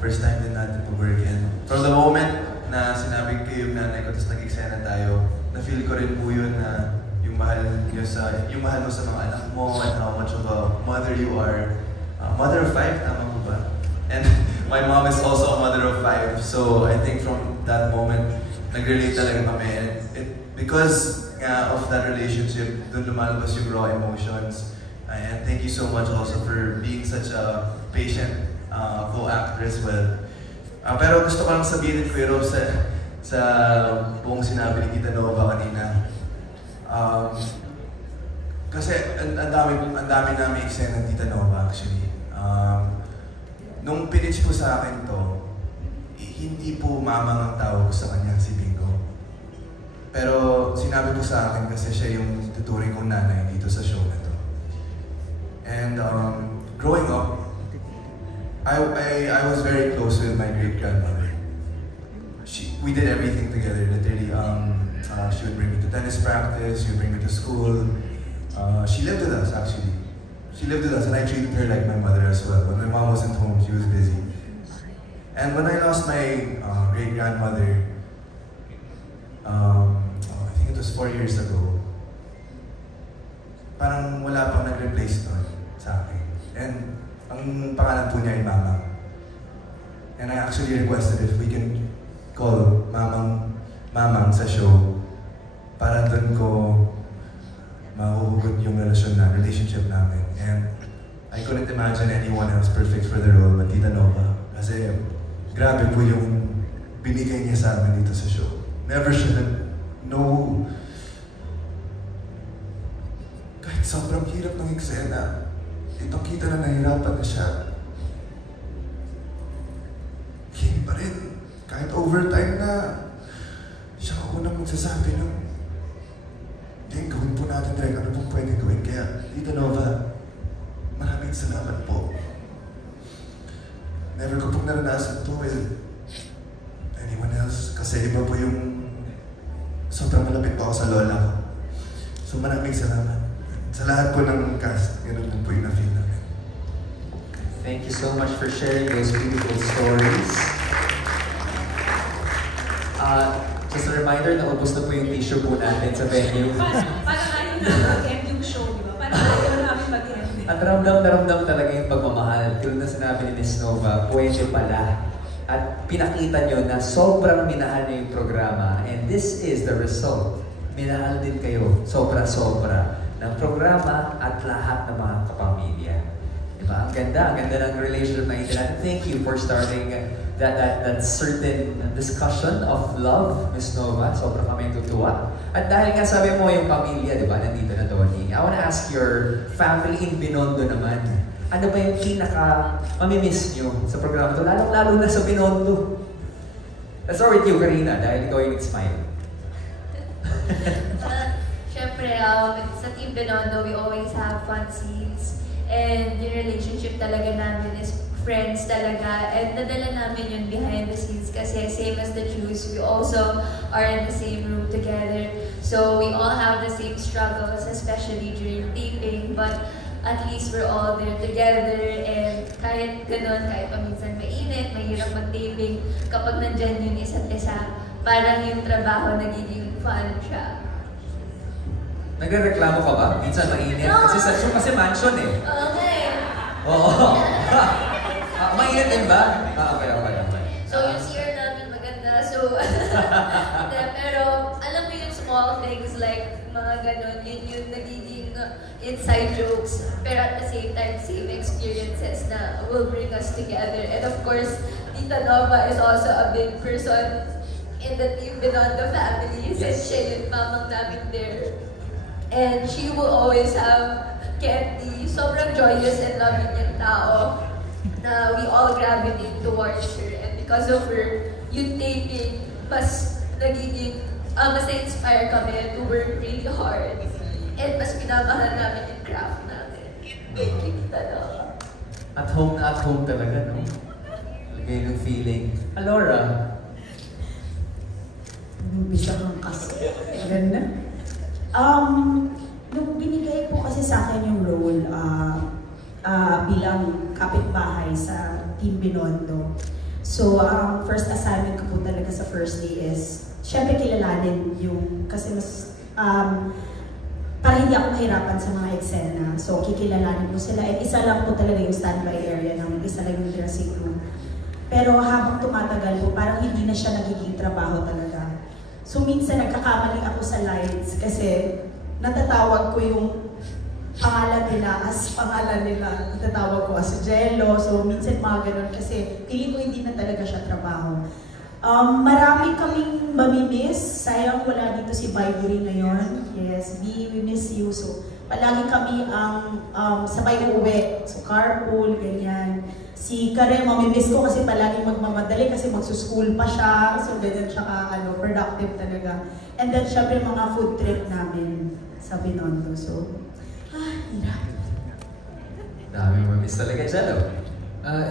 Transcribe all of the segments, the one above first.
First time din natin mag-work. And from the moment na sinabi ko yung nanay ko, tapos nag-eksena tayo, na-feel ko rin po yun na yung mahal mo sa mga anak mo and how much of a mother you are. Mother of 5, tama po ba? And my mom is also a mother of 5. So I think from that moment, nag-relate talaga kami. And because of that relationship, dun lumalabas yung raw emotions. And thank you so much also for being such a patient co-actress. Well, pero gusto ko lang sabihin din Kuya Rob sa buong sinabi ni Tita Nova kanina. Kasi ang dami namin eksena ng Tita Nova actually. Nung pinitch po sa akin to, hindi po mamang ang tawag sa kanya si Bingo. Pero sinabi po sa akin kasi siya yung tuturing kong nanay dito sa show na to. And growing up, I was very close with my great-grandmother. We did everything together, literally. She would bring me to tennis practice, she would bring me to school. She lived with us, actually. She lived with us, and I treated her like my mother as well. When my mom wasn't home, she was busy. And when I lost my great-grandmother, I think it was 4 years ago, parang wala pang nag-replace nun sa akin. And ang pangalan po niya ay Mamang. And I actually requested if we can call Mamang sa show para doon ko mahuhugot yung relationship namin. And I couldn't imagine anyone else perfect for the role but Tita Nova. Kasi grabe po yung binigay niya sa amin dito sa show. Never siya kahit sobrang hirap ng eksena, kita na nahirapan na siya. Game pa rin. Kahit overtime na, siya ako unang magsasabi ng gawin po natin direct, ano pong pwede gawin. Kaya, Tita Nova, maraming salamat po. Never ko pong naranasan to with anyone else. Kasi iba po yung sobrang malapit po ako sa lola ko. So maraming salamat. Sa lahat po ng cast, ganun po yung na-feel namin. Thank you so much for sharing those beautiful stories. Just a reminder, naubos na po yung tissue po natin sa venue. Parang ayaw na mag-end yung show, di ba? Parang ayaw namin mag-end. At ramdam na ramdam talaga yung pagmamahal. Tulad na sinabi ni Miss Nova, pwede pala. At pinakita nyo na sobrang minahal niyo yung programa. And this is the result. Minahal din kayo, sobra-sobra, ng programa at lahat ng mga kapamilya. Diba? Ang ganda ng relationship na ito natin. Thank you for starting that certain discussion of love, Miss Nova. Sobrang kami tutuwa. At dahil nga sabi mo yung pamilya, diba, nandito na Tony. I want to ask your family in Binondo naman. Ano ba yung pinaka-mamimiss nyo sa programa ito? Lalo na sa Binondo. Let's start with you, Karina, dahil ikaw yung nag-smile. Siyempre, sa Team Binondo, we always have fun scenes. And yung relationship talaga namin is friends talaga. And nadala namin yun behind the scenes kasi same as the Jews, we also are in the same room together. So we all have the same struggles, especially during taping. But at least we're all there together. And kahit ganun, kahit paminsan mainit, mahirap mag-taping, kapag nandyan yung isa't isa, parang yung trabaho nagiging fun siya. Nagre-reklamo ka ba? Minsan mainit? No. Kasi sa show, kasi mansion eh. Okay. Oo. Mainit din ba? Okay. So yung CR namin maganda. So, pero alam mo yung small things like mga ganon, yun yung nagiging inside jokes. Pero at the same time, same experiences na will bring us together. And of course, Tita Nova is also a big person in the Team Binondo family. Since siya yung mamang namin there. And she will always have Candy, sobrang joyous and loving yung tao na we all gravitate towards her. And because of her, yung taping, mas nagiging, mas na-inspire kami to work really hard. And mas pinamahal namin yung craft namin. Thank you, Tita. At home talaga, no? Lagay ng feeling. Alora? Bisa kang kasi. Ganda. Nung binigay po kasi sa akin yung role bilang kapitbahay sa Team Binondo, So, ang first assignment ko po talaga sa first day is, syempre kilalanin yung, kasi mas, para hindi ako mahirapan sa mga eksena. So, kikilalanin po sila. At isa lang po talaga yung standby area namin, isa lang yung dressing room. Pero habang tumatagal po, parang hindi na siya nagiging trabaho talaga. So, minsan nagkakamali ako sa lines kasi natatawag ko yung pangalan nila as pangalan nila. Natatawag ko as Jello. So, minsan mga ganun kasi feeling ko hindi na talaga siya trabaho. Marami kaming mamimiss. Sayang wala dito si Vibory ngayon. Yes, we miss you. So, palagi kami ang sabay uuwi. So, carpool, ganyan. Si Kare, mamimiss ko kasi palagi magmamadali kasi magsuschool pa siya. So, ganyan siya productive talaga. And then, syempre, mga food trip namin sa Binondo. So, hirap. Dami mamimiss talaga, Jello.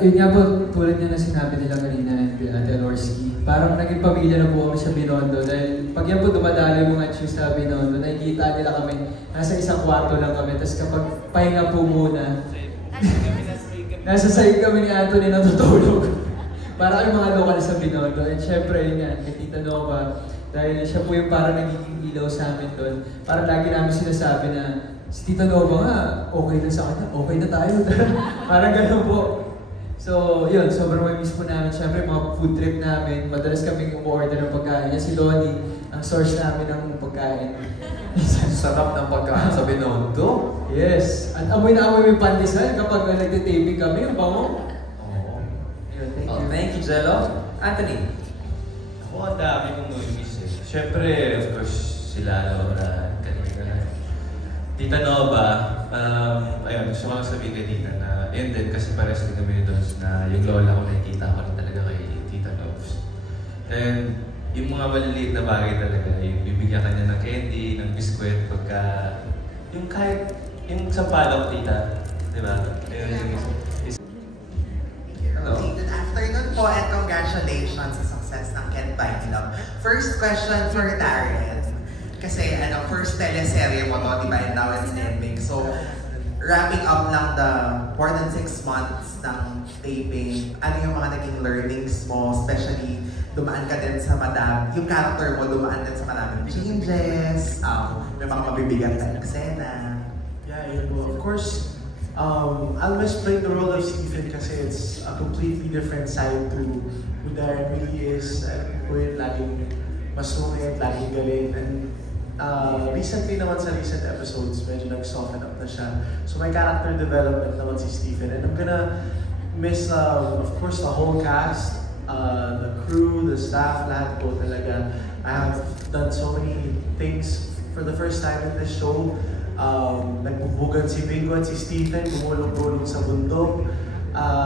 Yun nga po, tulad nga na sinabi nila kanina, Ate Lorski, parang naging pamilya na po kami sa Binondo dahil pag yan po dumadalo yung mga chews sa Binondo, nakikita nila kami, nasa isang kwarto lang kami, tapos kapag pahinga po muna, nasa side kami ni Anthony natutulog. Para kami mga lokal sa Binondo. And syempre, yun nga, kay Tita Nova, dahil siya po yung parang nagiging ilaw sa amin doon, parang lagi namin sinasabi na, si Tita Nova nga, okay na sa kanya, okay na tayo. Parang gano'n po. So, yun, sobrang may-miss po namin. Siyempre, mga food trip namin, madalas kaming umu-order ng pagkain. Yan si Donnie, ang source namin ng pagkain. Sarap ng pagkain sa Binondo. Yes. At amoy na amoy yung pandesal kapag nagtitaping kami, yung bango. Oo. Yun, Thank you, Jello. Anthony. Ako, ang dami kong mamimiss eh. Siyempre, of course, sila Laura, kanina. Tita Nova, ayun, gusto ko lang sabihin kay Tita na yun din kasi pares din kami doon na yung lola ko nakikita ko rin talaga kay Tita Loves. And yung mga maliliit na bagay talaga, yung bibigyan ka niya ng candy, ng biskwit, pagka yung kahit yung sampalok, Tita, di ba? Ayun yung Hello. Good afternoon po and congratulations sa success ng Can't Buy Me Love. First question for Darren. Kasi first teleserye mo to, di ba? And now it's ending. So, wrapping up lang the more than 6 months ng taping, ano yung mga naging learnings mo? Especially, dumaan ka din sa yung character mo, dumaan din sa maraming changes, may mga mabibigat na eksena. Yeah, yun po. Of course, I'll miss playing the role of Stephen kasi it's a completely different side to who Darren really is. Kung yun laging masungit, laging galing. And recently naman sa recent episodes, medyo nag-soften up na siya. So my character development naman si Stephen. And I'm gonna miss, of course, the whole cast, the crew, the staff, lahat po talaga. I have done so many things for the first time in this show. Nagbubugan si Bingo at si Stephen, gumulong-gulong sa bundok.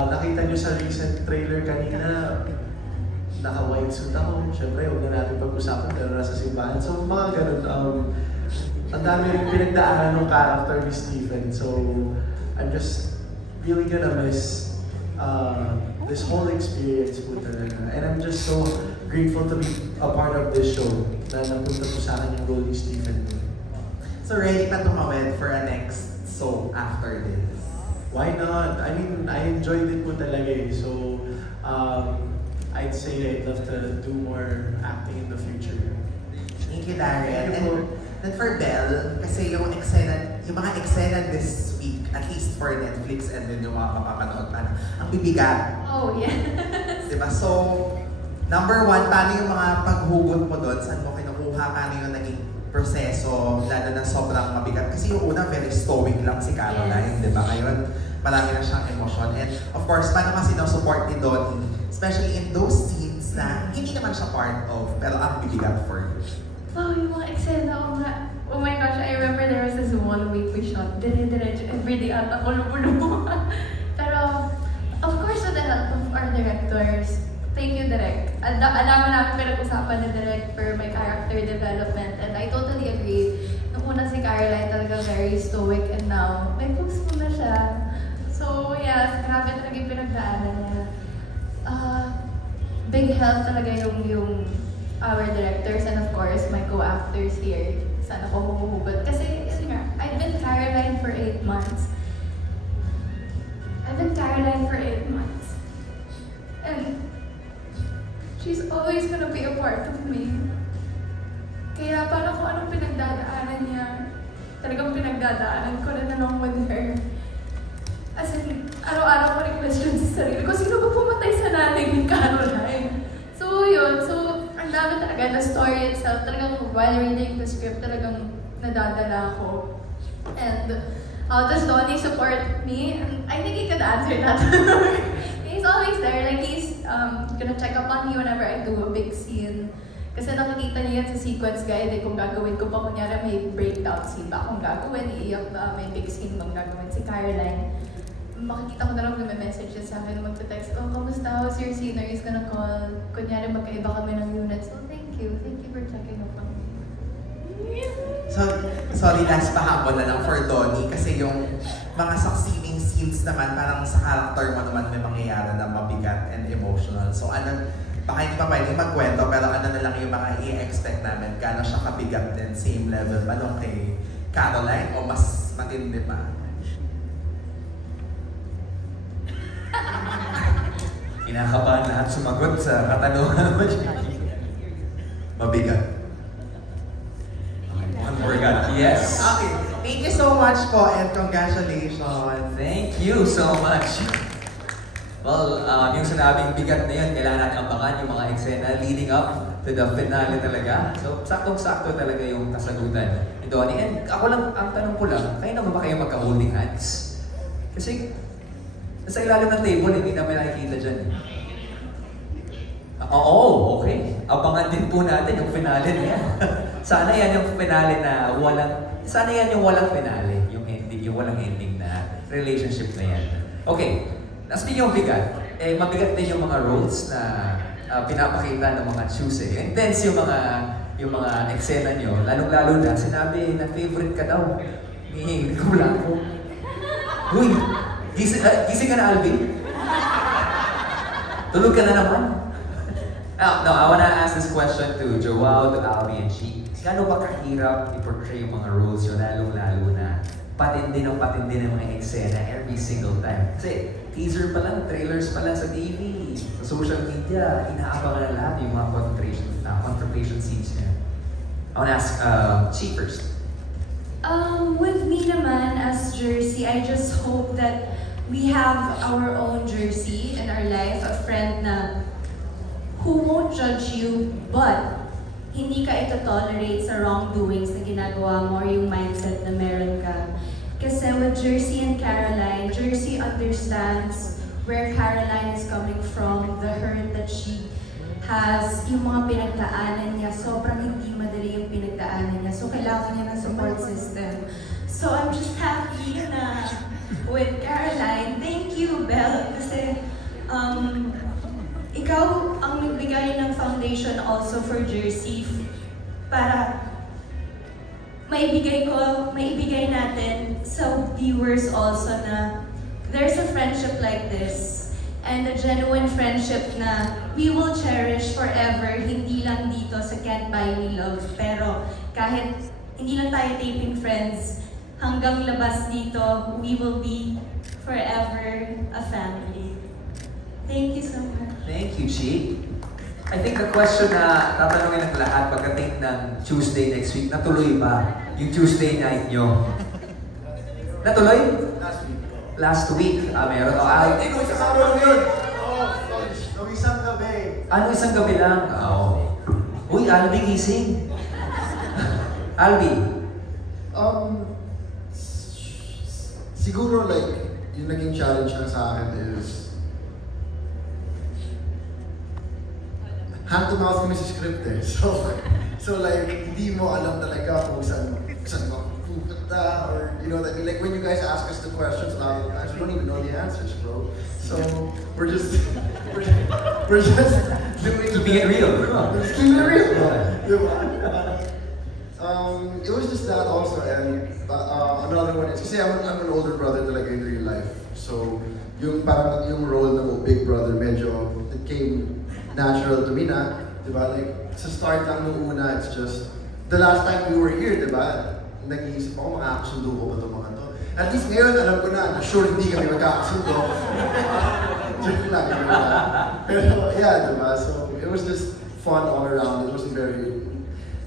Nakita nyo sa recent trailer kanina, naka-white suit ako. Siyempre, huwag na natin pag-usapan, pero nasa simbahan. So, mga ganun. Ang dami rin pinagdaanan ng character ni Stephen. So, I'm just really gonna miss this whole experience po talaga. And I'm just so grateful to be a part of this show na napunta po sa akin yung role ni Stephen. So, ready pa tumawid for a next soap after this? Why not? I mean, I enjoyed it po talaga eh. So, I'd say I'd love to do more acting in the future. Thank you, Darren. And for Belle, kasi yung mga eksena this week, at least for Netflix and then yung mga mapapanood pa, ang bibigat. Oh, yeah. Diba? So, number one, paano yung mga paghugot mo doon? Saan mo kinukuha? Paano yung naging proseso? Lalo na sobrang mabigat. Kasi yung una, very stoic lang si Caroline, diba? Ngayon, marami na siyang emosyon. And of course, paano kasi support ni Donnie? Especially in those scenes na hindi naman siya part of, pero ang bibigat for you. Oh, yung mga eksena ko nga. Oh my gosh, I remember there was this one week we shot dire-diretso everyday ata kulo-kulo. Pero, of course, with the help of our directors, thank you, Direk. Alaman namin pinag-usapan ni Direk for my character development and I totally agree. Nung una si Caroline talaga very stoic and now, may puso na siya. So, yeah, grabe talaga yung pinagdaanan niya. Big help talaga yung our directors and of course my co-actors here. Sana ko humuhugot. Kasi, yun nga, I've been Caroline for 8 months. And she's always gonna be a part of me. Kaya parang kung anong pinagdadaanan niya, talagang pinagdadaanan ko na along with her. As in, araw-araw ko rin-question sa sarili ko, sino ba pumatay sa nanay ni Caroline? So yun, so ang dami talaga, the story itself, talagang while reading the script, talagang nadadala ako. And how does Donnie support me? And I think he could answer that. He's always there, like he's gonna check up on me whenever I do a big scene. Kasi nakikita niya yan sa sequence guide, kung gagawin ko pa, kunyari may breakdown scene ba akong gagawin, iiyak ba, may big scene bang gagawin si Caroline. Makikita ko na lang message siya sa akin, magte-text, oh, kamusta? How's your scene? Are you gonna call? Kunyari, magkaiba kami ng unit. So, thank you for checking up on me. So, sorry, last pahapon na lang for Donnie kasi yung mga succeeding scenes naman, parang sa character mo naman may mangyayari na mabigat and emotional. So, baka hindi pa pwede magkwento, pero ano na lang yung mga i-expect namin, gano'n siya kabigat din, same level ba nung kay Caroline o mas matindi pa? Kinakabahan lahat sumagot sa katanungan mo. Mabigat. One more God. Yes. Okay, thank you so much po and congratulations. Thank you so much. Well, yung sinabing bigat na yun, kailangan natin abangan yung mga eksena leading up to the finale talaga. So, saktong-sakto talaga yung kasagutan ni Donnie. And ako lang, ang tanong ko lang, kayo naman ba kayo magka-holding hands? Kasi, sa ilalim ng table, hindi namin nakikita dyan. Oo, okay. Abangan din po natin yung finale na yan. Sana yan yung finale na sana yan yung walang finale, yung ending, yung walang ending na relationship na yan. Okay. Speaking of bigat, mabigat din yung mga roles na pinapakita ng mga choose. Intense yung mga eksena nyo, lalong-lalo na sinabi na favorite ka daw. Hindi ko lang ko. Uy, gising ka na, Alvin? Tulog ka na naman? No, I wanna ask this question to Joao, to Alvin, and Chi. Gano'n ba kahirap i-portray yung mga roles yun, lalong-lalo na patindi ng mga eksena every single time? Kasi teaser pa lang, trailers pa lang sa TV, sa social media, inaabangan na lahat yung mga confrontation scenes niya. I wanna ask Chi first. With me naman as Jersey, I just hope that we have our own Jersey in our life, a friend na who won't judge you, but hindi ka ito-tolerate sa wrongdoings na ginagawa mo or yung mindset na meron ka. Kasi with Jersey and Caroline, Jersey understands where Caroline is coming from, the hurt that she has, yung mga pinagdaanan niya, sobrang hindi madali yung pinagdaanan niya. So, kailangan niya ng support system. So, I'm just happy na with Caroline. Thank you, Belle, kasi ikaw ang nagbigay ng foundation also for Jersey para maibigay natin sa viewers also na there's a friendship like this and a genuine friendship na we will cherish forever, hindi lang dito sa Can't Buy Me Love, pero kahit hindi lang tayo taping friends, hanggang labas dito, we will be forever a family. Thank you so much. Thank you, Chi. I think the question na tatanungin ng lahat pagdating ng Tuesday next week, natuloy ba yung Tuesday night nyo? Natuloy? Last week. Meron. Isang araw yun. Oh, isang gabi. Ano, isang gabi lang? Uy, Albi gising. Albi. Siguro like, yung naging challenge lang sa akin is hand to mouth kami sa script eh. So like, hindi mo alam talaga kung saan pupunta or, you know what I mean? Like when you guys ask us the questions, a lot of the times we don't even know the answers, bro. So we're just doing Keeping it real. Just keeping it real, bro. It was just that also, and another one is, kasi I'm an older brother talaga in real life. So yung parang yung role ng big brother, medyo it came natural to me na, diba? Like, sa start lang nung una, it's just, the last time we were here, diba? Nag-iisip ako, makakasundo ko ba itong mga to? At least ngayon, alam ko na, sure hindi kami magkakasundo. Joke lang, diba? Pero, yeah, diba? So, it was just fun all around. It wasn't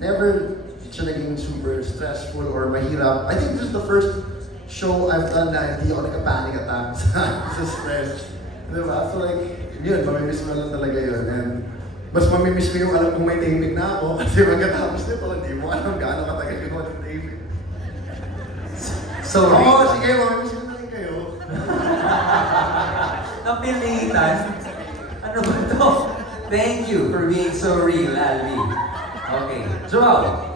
never siya naging super stressful or mahirap. I think this is the first show I've done na hindi ako nagka-panic attack sa stress. Diba? So like, yun, mamimiss mo lang talaga yun. And mas mamimiss ko yung alam kong may taping na ako kasi magkatapos nito, hindi mo alam gaano katagal yung mga taping. So, sige, mamimiss ko na rin kayo. Napilitan. Ano ba to? Thank you for being so real, Alvi. Okay, Joao.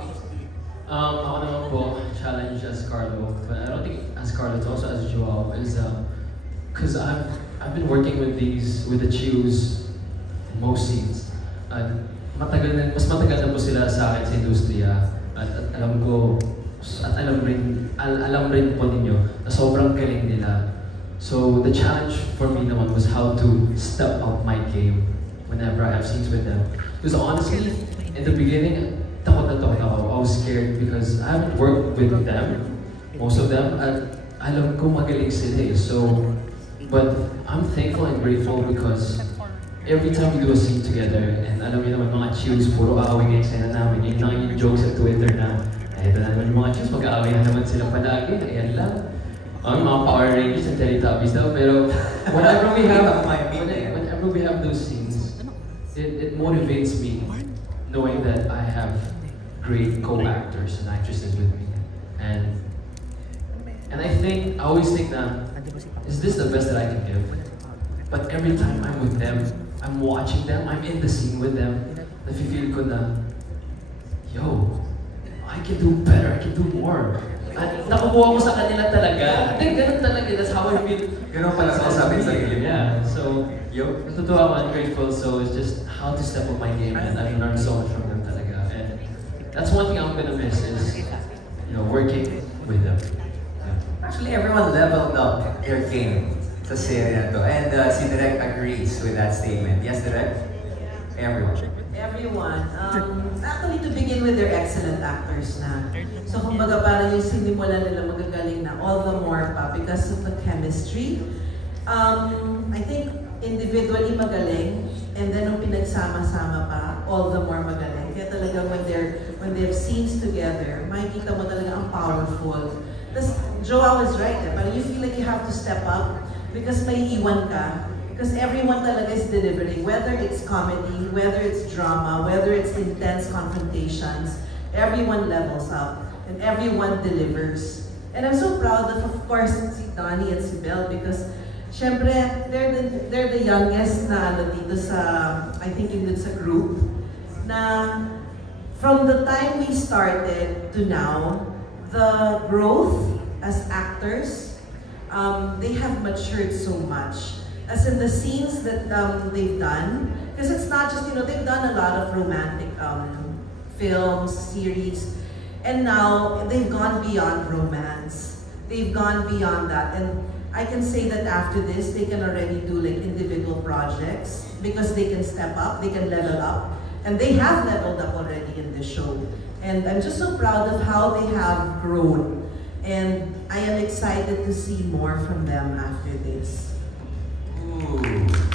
Ako naman po, challenge as Carlo, but I don't think as Carlo, it's also as Joao, is because I've been working with the Chews in most scenes. At mas matagal na po sila sa akin sa industriya. At alam ko, at alam rin po ninyo na sobrang galing nila. So the challenge for me naman was how to step up my game whenever I have scenes with them. Because honestly, in the beginning, takot na takot ako. I was scared because I haven't worked with them, most of them, at alam ko magaling sila eh. So, but I'm thankful and grateful because every time we do a scene together, and alam niyo naman mga Chews, puro away ng eksena namin, yun lang yung jokes sa Twitter na, ito na naman yung mga Chews, mag-aaway na naman sila palagi, ayan lang. Mga Power Rangers and Teletubbies daw, pero whenever we have those scenes, it motivates me knowing that I have great co-actors and actresses with me. And I always think that, is this the best that I can give? But every time I'm with them, I'm watching them, I'm in the scene with them, nafe-feel ko na, yo, I can do better, I can do more. At nakukuha ko sa kanila talaga. Ganun talaga, that's how I feel. Ganun pala sa sabi sa iyo. Yeah, so, natutuwa ako and grateful, so it's just how to step up my game, and I've learned so much from them talaga. And that's one thing I'm gonna miss is, working with them. Yeah. Actually, everyone leveled up their game sa serye na to. And si Direk agrees with that statement. Yes, Direk? Everyone. Everyone. Actually, to begin with, they're excellent actors na. So, kumbaga parang yung sinimulan nila magagaling na all the more pa because of the chemistry. I think individually magaling, and then nung pinagsama-sama pa, all the more magaling. Kaya talagang when they have scenes together, makikita mo talaga ang powerful. Tapos, Joao is right. Parang you feel like you have to step up because may iwan ka. Because everyone talaga is delivering, whether it's comedy, whether it's drama, whether it's intense confrontations, everyone levels up and everyone delivers. And I'm so proud of course, si Donnie and si Belle because syempre, they're the youngest na dito sa, I think yun sa group, na from the time we started to now, the growth as actors, they have matured so much. As in the scenes that they've done, because it's not just, they've done a lot of romantic films, series, and now they've gone beyond romance. They've gone beyond that, and I can say that after this, they can already do like individual projects because they can step up, they can level up, and they have leveled up already in this show. And I'm just so proud of how they have grown, and I am excited to see more from them after this. Ooh,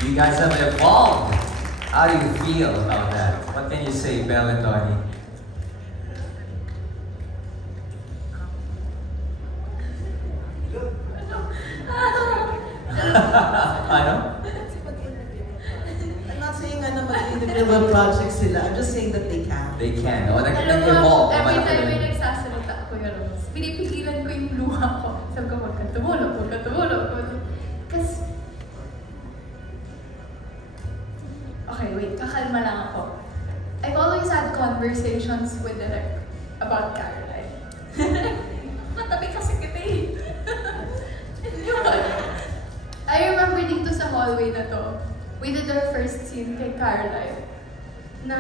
you guys have evolved. How do you feel about that? What can you say, Belle and Donnie? Ano? I'm not saying na mag-individual projects sila. I'm just saying that they can. They can. O, nag-evolve. Every time may nagsasalita ako yung Rose, pinipigilan ko yung luha ko. Sabi ko, huwag ka tumulog, huwag ka tumulog. Kasi, okay, wait, kakalma lang ako. I've always had conversations with Direk about Caroline. Matabi kasi kita eh. I remember dito sa hallway na to, we did our first scene kay Caroline na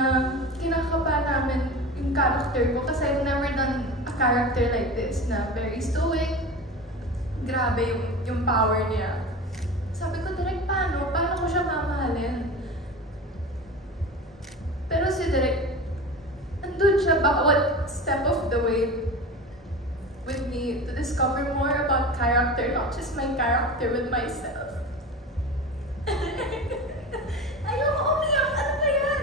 kinakapa namin yung character ko kasi I've never done a character like this na very stoic, grabe yung power niya. Sabi ko, Direk, paano ko siya mamahalin? Pero si Direk, andun siya bawat step of the way with me to discover more about character, not just my character, with myself. Ayoko umiyak! Ano ba yan?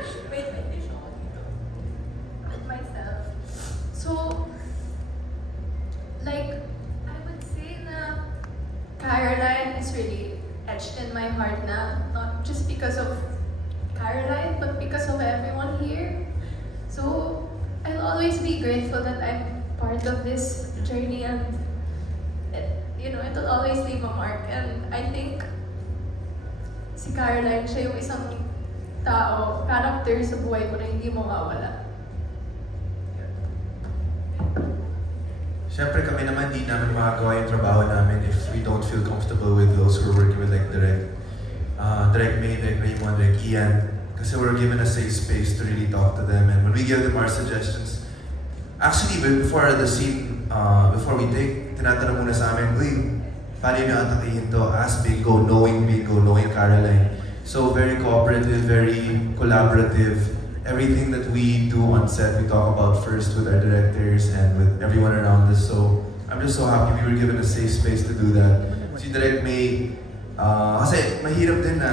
because of Caroline, but because of everyone here. So I'll always be grateful that I'm part of this journey, and it'll always leave a mark. And I think si Caroline, siya yung isang character sa buhay ko na hindi mawawala. Siyempre kami naman di namin makagawa yung trabaho namin if we don't feel comfortable with those who are working with like Direk May, Direk Raymond, Direk Ian. Kasi we're given a safe space to really talk to them, and when we give them our suggestions, actually before the scene, before we take, tinatanong muna sa amin, uy, paano nyo atakihin to? As Bingo, knowing Caroline. So very cooperative, very collaborative. Everything that we do on set, we talk about first with our directors and with everyone around us. So I'm just so happy we were given a safe space to do that. Si Direk May, kasi mahirap din na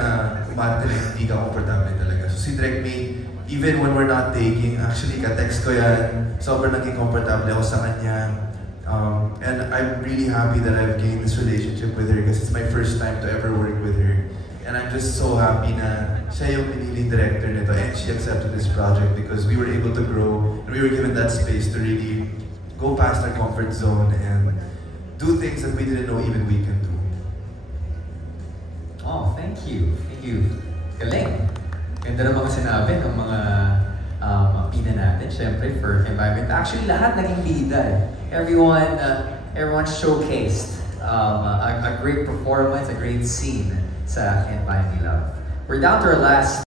umarte na hindi ka komportable talaga. So si Direk May, even when we're not taking, actually ka-text ko yan, sobrang naging komportable ako sa kanya. And I'm really happy that I've gained this relationship with her because it's my first time to ever work with her. And I'm just so happy na siya yung piniling director nito, and she accepted this project because we were able to grow and we were given that space to really go past our comfort zone and do things that we didn't know even we can do. Oh, thank you. Thank you. Galing. Ganda naman kasi sinabi ng mga pina natin, syempre, for environment. Actually, lahat naging bida eh. Everyone showcased a great performance, a great scene sa Can't Buy Me Love. We're down to our last